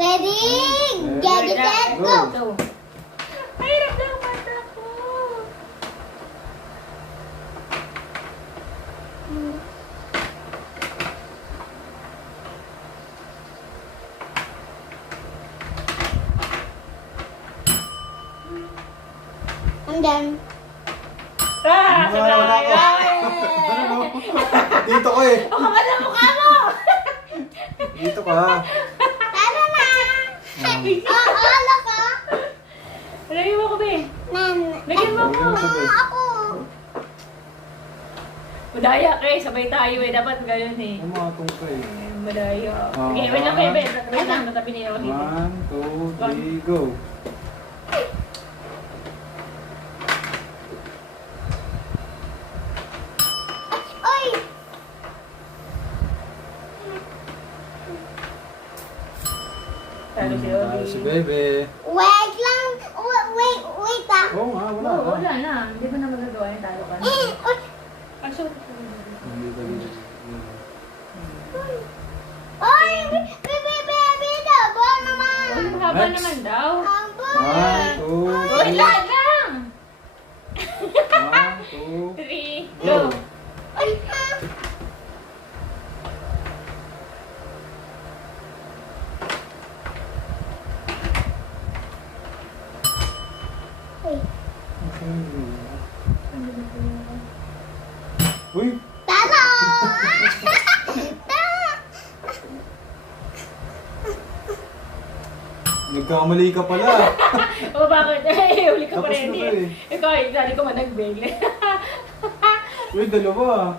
Ready? Get it, set, go! Go. Mahirap lang mata ko. And then, Ah, Wala ako. Ano? Dito ko eh. Ang kapal ng mukha mo! Dito ka. tara na! Ala ka? Lagyan mo ko, be. Nan. Lagyan mo ko. Ako. Madaya ka eh. Sabay tayo eh. Dapat ganun eh. Umatong ka eh. Madaya. Ah. Okay, wait lang kayo, be. Wait lang. Natabi niya ako dito. 1, 2, 3, go. Oy! Talo si Tayo si Obi. Bebe. Wait lang. Wait ah. Oo nga, wala Oo, ka. wala na. Hindi mo na magagawa yung talo ka na. Uy! Ah, sorry. Hindi ba yun? Oy! Baby, dabo naman. Uy, mahaba Next. naman daw. Abo. 1, 2, Uy, lahat lang! 1, 2, 3, go. go! Ay, ha? Uy. Uy! Talo! Nagkamali ka pala. O bakit? Eh, uli ka pa Tapos rin. na ba eh? Ikaw, dali ko managbig. Uy, dalawa.